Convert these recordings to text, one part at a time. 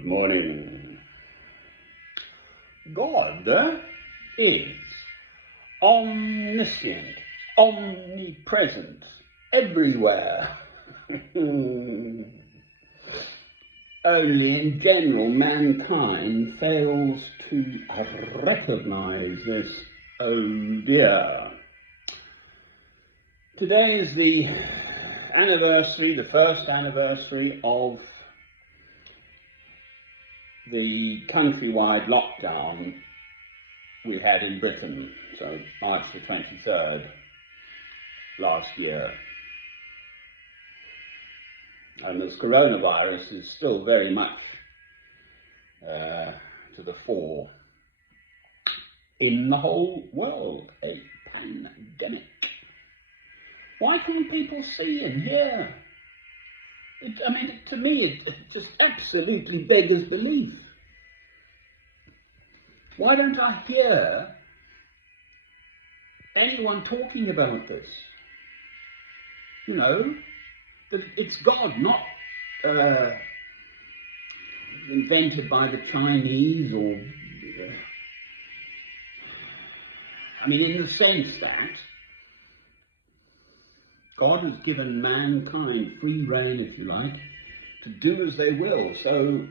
Good morning. God is omniscient, omnipresent, everywhere. Only in general mankind fails to recognize this. Oh dear. Today is the first anniversary of the countrywide lockdown we had in Britain, so March the 23rd last year. And this coronavirus is still very much to the fore in the whole world, a pandemic. Why can't people see and hear? To me, it just absolutely beggars belief. Why don't I hear anyone talking about this? You know, that it's God, not invented by the Chinese or... in the sense that God has given mankind free rein, if you like, to do as they will. So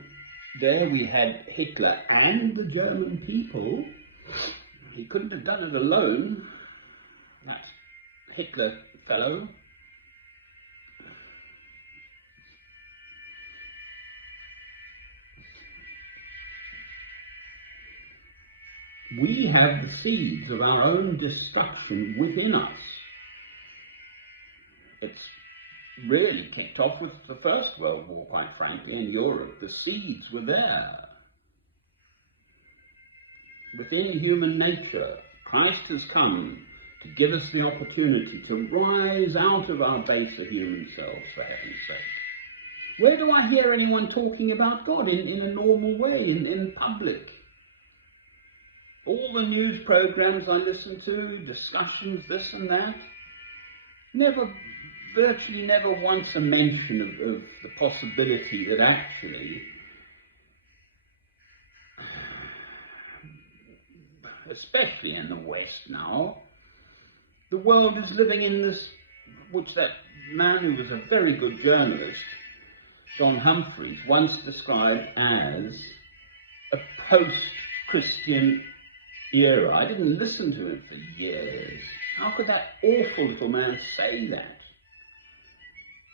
there we had Hitler and the German people. He couldn't have done it alone, that Hitler fellow. We have the seeds of our own destruction within us. It's really kicked off with the First World War, quite frankly, in Europe. The seeds were there. Within human nature, Christ has come to give us the opportunity to rise out of our baser human selves, for heaven's sake. Where do I hear anyone talking about God in a normal way, in public? All the news programs I listen to, discussions, this and that, virtually never once a mention of the possibility that actually, especially in the West now, the world is living in this, which that man who was a very good journalist, John Humphreys, once described as a post-Christian era. I didn't listen to him for years. How could that awful little man say that?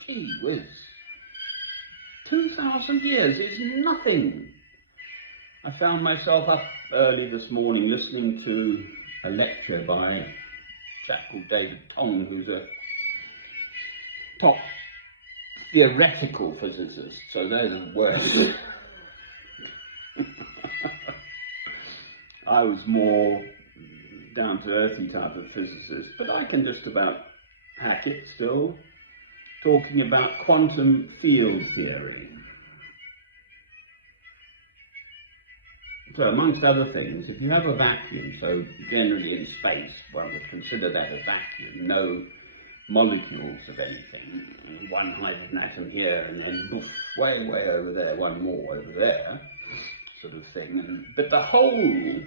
Gee whiz. 2,000 years is nothing. I found myself up early this morning listening to a lecture by a chap called David Tong, who's a top theoretical physicist, so they're the worst. I was more down-to-earthy type of physicist, but I can just about hack it still, talking about quantum field theory. So amongst other things, if you have a vacuum, so generally in space, one would consider that a vacuum, no molecules of anything, one hydrogen atom here and then poof, way over there, one more over there, sort of thing. But the whole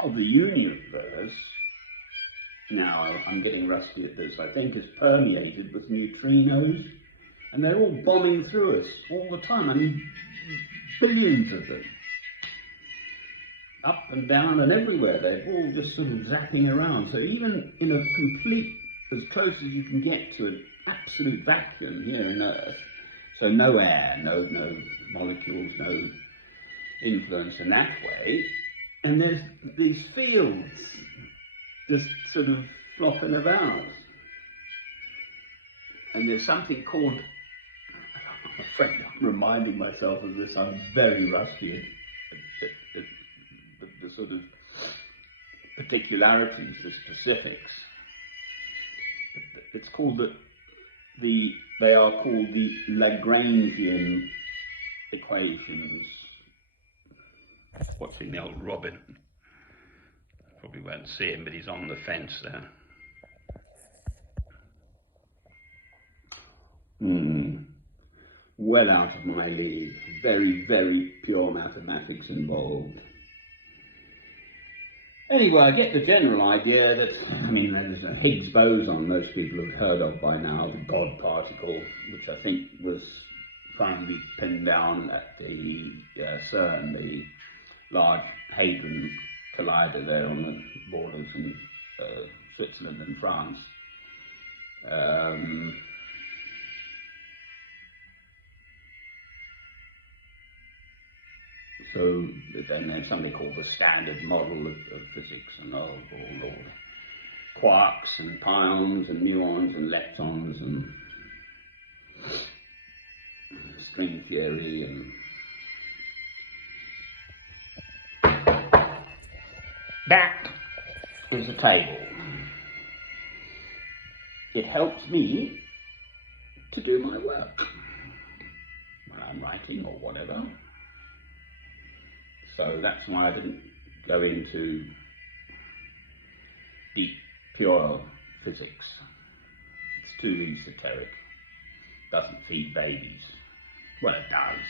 of the universe, now I'm getting rusty at this, I think is permeated with neutrinos, and they're all bombing through us all the time. Billions of them. Up and down and everywhere, they're all just sort of zapping around. So even in a complete, as close as you can get to an absolute vacuum here on Earth, so no air, no molecules, no influence in that way, and there's these fields just sort of flopping about. And there's something called, I'm afraid I'm reminding myself of this, I'm very rusty at the sort of particularities, the specifics. It's called they are called the Lagrangian equations. What's in the old Robin? Probably won't see him, but he's on the fence there. well out of my league. Very, very pure mathematics involved. Anyway, I get the general idea that, I mean, there's a Higgs boson most people have heard of by now, the God particle, which I think was finally pinned down at the CERN, the Large Hadron Collider there on the borders in Switzerland and France. So then there's something called the standard model of physics, and all quarks and pions and muons and leptons and string theory and that is a table. It helps me to do my work when I'm writing or whatever. So that's why I didn't go into deep, pure physics. It's too esoteric. Doesn't feed babies. Well, it does.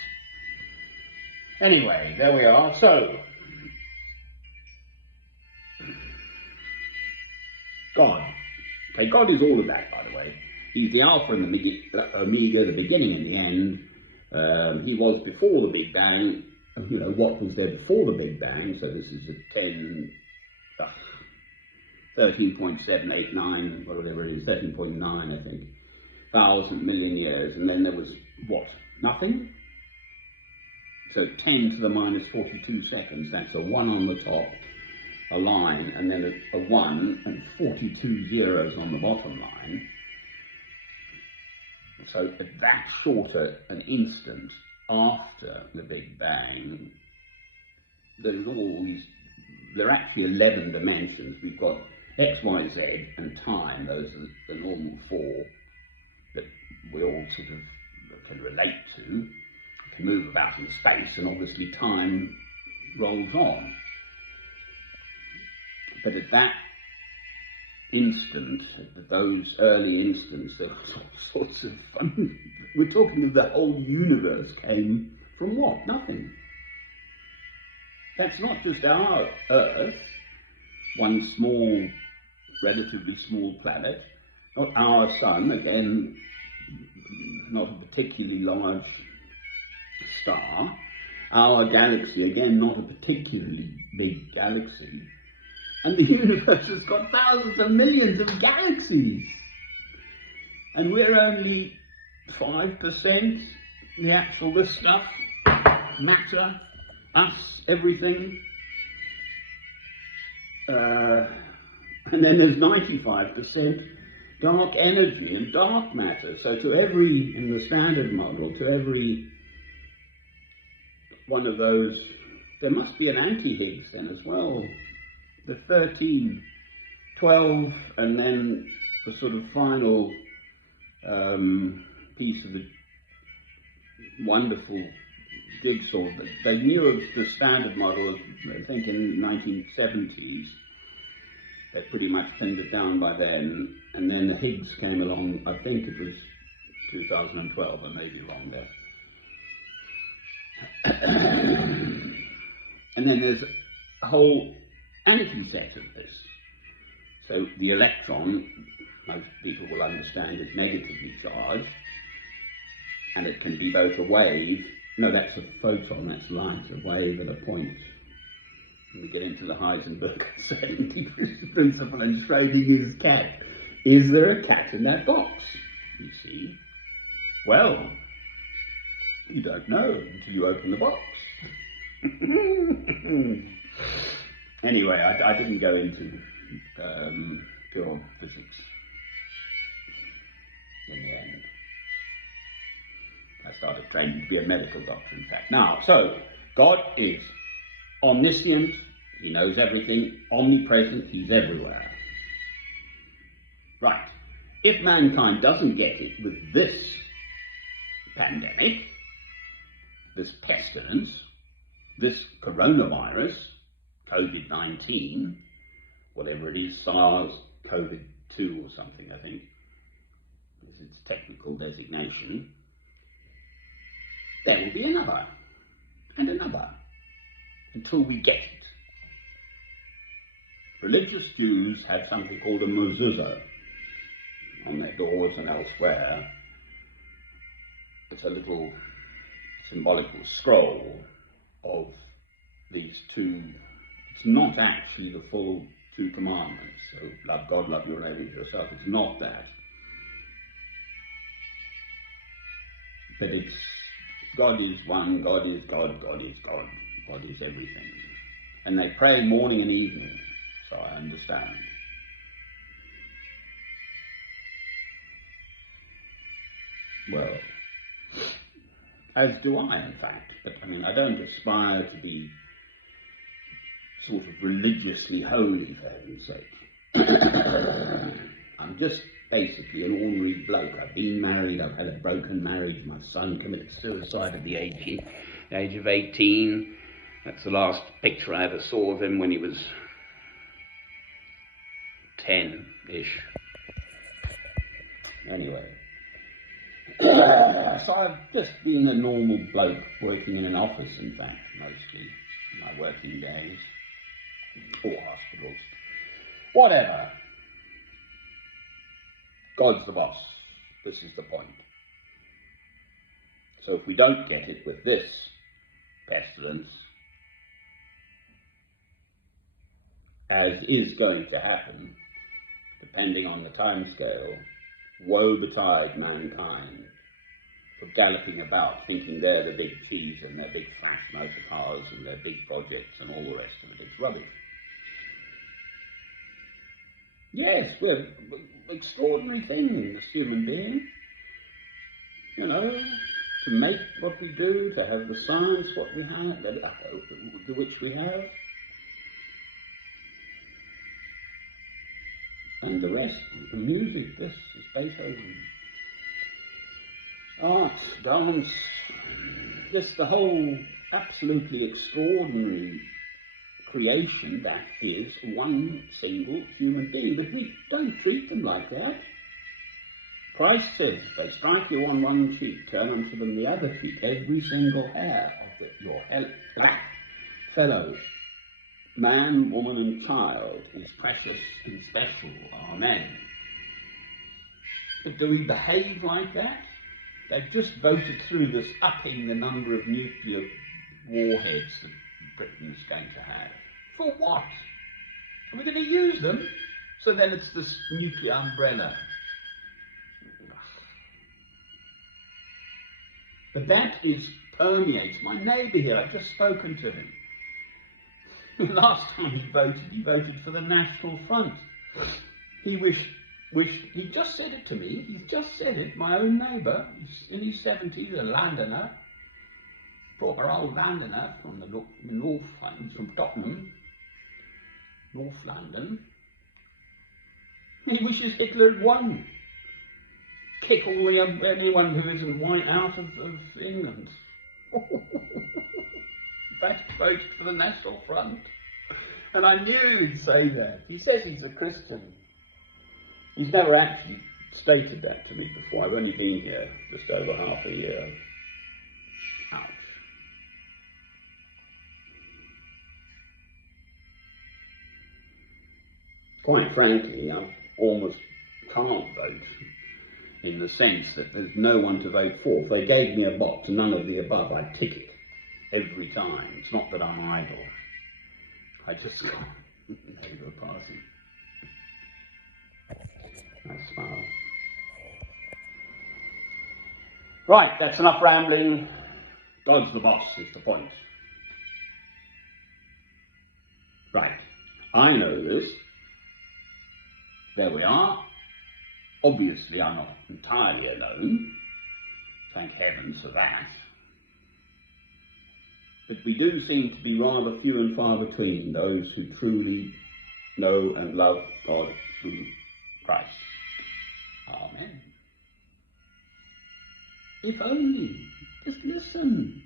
Anyway, there we are. So, God. Okay, God is all of that, by the way. He's the Alpha and the Omega, the beginning and the end. He was before the Big Bang. You know, what was there before the Big Bang? So this is a 13.789, whatever it is, 13.9, I think, 1,000 million years. And then there was, what, nothing? So 10 to the minus 42 seconds, that's a 1 on the top, a line, and then a 1 and 42 zeros on the bottom line. So at that shorter an instant after the Big Bang, there's all these, there are actually 11 dimensions. We've got X, Y, Z and time. Those are the normal 4 that we all sort of can relate to. We can move about in space, and obviously time rolls on. But at that instant, at those early instants, there was all sorts of fun. We're talking of the whole universe came from what? Nothing. That's not just our Earth, one small, relatively small planet, not our sun, again, not a particularly large star, our galaxy, again, not a particularly big galaxy, and the universe has got thousands of millions of galaxies, and we're only 5%, the actual, this stuff, matter, us, everything, and then there's 95% dark energy and dark matter. So to every, in the standard model, to every one of those, there must be an anti-Higgs then as well. The 13, 12, and then the sort of final piece of the wonderful jigsaw. They knew of the standard model, I think in the 1970s. They pretty much pinned it down by then, and then the Higgs came along, I think it was 2012, I may be wrong there. And then there's a whole anti-set of this. So the electron, most people will understand, is negatively charged, and it can be both a wave, no, that's a photon, that's light, a wave at a point. When we get into the Heisenberg uncertainty principle and Schrodinger's cat. Is there a cat in that box? You see? Well, you don't know until you open the box. Anyway, I didn't go into pure physics in the end. I started training to be a medical doctor, in fact. Now, so, God is omniscient, he knows everything, omnipresent, he's everywhere. Right. If mankind doesn't get it with this pandemic, this pestilence, this coronavirus, COVID-19, whatever it is, SARS, COVID-2 or something, I think, is its technical designation, there will be another, and another, until we get it. Religious Jews have something called a mezuzah on their doors and elsewhere. It's a little symbolical scroll of these two. It's not actually the full two commandments. So love God, love your neighbor as yourself. It's not that. But it's God is one, God is God, God is God, God is everything. And they pray morning and evening, so I understand. Well, as do I, in fact. But I mean, I don't aspire to be sort of religiously holy, for heaven's sake. I'm just basically an ordinary bloke. I've been married, I've had a broken marriage, my son committed suicide at the age of 18. That's the last picture I ever saw of him, when he was 10-ish. Anyway. So I've just been a normal bloke working in an office, in fact, mostly in my working days, or hospitals, whatever. God's the boss. This is the point. So if we don't get it with this pestilence, as is going to happen, depending on the timescale, woe betide mankind for galloping about thinking they're the big cheese and their big flash motor cars and their big projects and all the rest of it. It's rubbish. Yes, we're extraordinary things, human being. You know, to make what we do, to have the science what we have, which we have, and the rest, the music, this is Beethoven. Art, dance, just the whole absolutely extraordinary creation that is one single human being. But we don't treat them like that. Christ says, if they strike you on one cheek, turn unto them the other cheek. Every single hair of your black fellow, man, woman and child, is precious and special. Amen. But do we behave like that? They've just voted through this upping the number of nuclear warheads that Britain's going to have. For what? Are we going to use them? So then it's this nuclear umbrella. But that permeates. My neighbour here, I've just spoken to him. Last time he voted for the National Front. He he just said it to me, he's just said it, my own neighbour, he's in his 70s, a Londoner, proper old Londoner from the North, from Tottenham, North London. He wishes Hitler had won. Kick anyone who isn't white out of England. That voted for the National Front. And I knew he'd say that. He says he's a Christian. He's never actually stated that to me before. I've only been here just over half a year. Ouch. Quite frankly, I almost can't vote, in the sense that there's no one to vote for. If they gave me a box, none of the above, I'd tick it every time. It's not that I'm idle. I just can't go to a party. I smile. Right, that's enough rambling. God's the boss is the point. Right, I know this. There we are. Obviously, I'm not entirely alone. Thank heavens for that. But we do seem to be rather few and far between those who truly know and love God through Christ. Amen. If only, just listen.